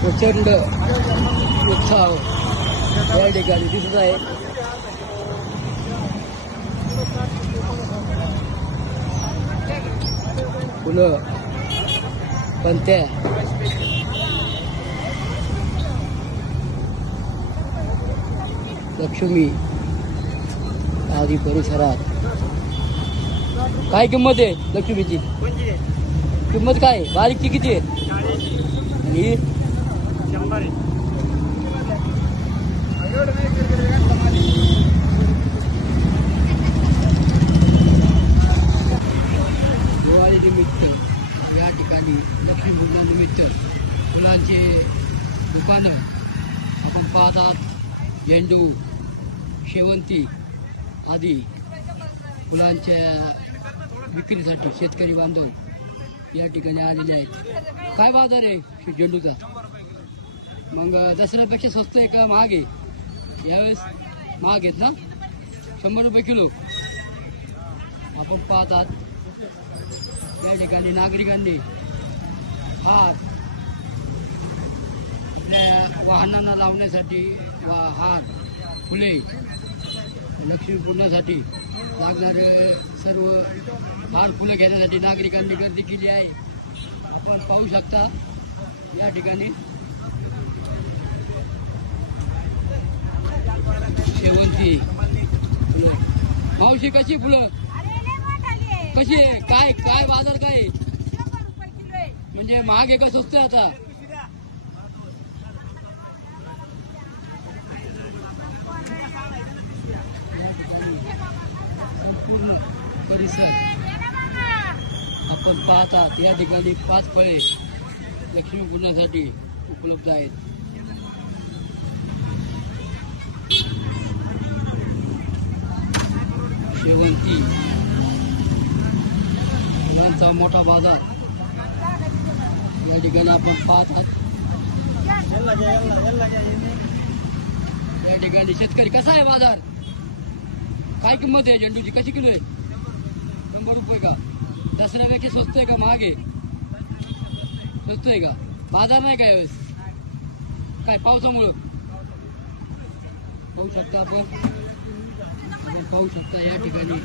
प्रचंड उत्साह या ठिकाणी दिसत आहे. फुलं, पंत्या, लक्ष्मी आदी परिसरात. काय किंमत आहे लक्ष्मीची? किंमत काय? बारीकची किती आहे? आणि दिवाळी निमित्त या ठिकाणी लक्ष्मीपूजनानिमित्त फुलांचे दुकानं आपण पाहतात. झेंडू, शेवंती आदी फुलांच्या विक्रीसाठी शेतकरी बांधव या ठिकाणी आलेले आहेत. काय बाजार आहे झेंडूचा? मग दसऱ्यापेक्षा स्वस्त आहे का महाग आहे? यावेळेस महाग आहेत ना, 100 रुपये किलो. आपण पाहतात या ठिकाणी नागरिकांनी हार आपल्या वाहनांना लावण्यासाठी हार, फुले, लक्ष्मीपूजनासाठी लागणारे सर्व हार फुलं घेण्यासाठी नागरिकांनी गर्दी केली आहे. आपण पाहू शकता या ठिकाणी शेवंती फुलं. मावशी कशी फुलं कशी आहे? काय काय बाजार काय म्हणजे महाग आहे का स्वस्त आहे आता? संपूर्ण परिसर आपण पाहतात. या ठिकाणी 5 फळे लक्ष्मीपूजनासाठी उपलब्ध आहेत. शेवंती फुलांचा मोठा बाजार या ठिकाणी आपण पाहतात. या ठिकाणी शेतकरी. कसा आहे बाजार? काय किंमत आहे झेंडूची? कशी किलो आहे? 100 रुपये का? दसऱ्यापेक्षा स्वस्त आहे का महाग आहे? स्वस्त आहे का? बाजार नाही काय वेळेस? काय पावसामुळं? पाहू शकता आपण पाहू शकता या ठिकाणी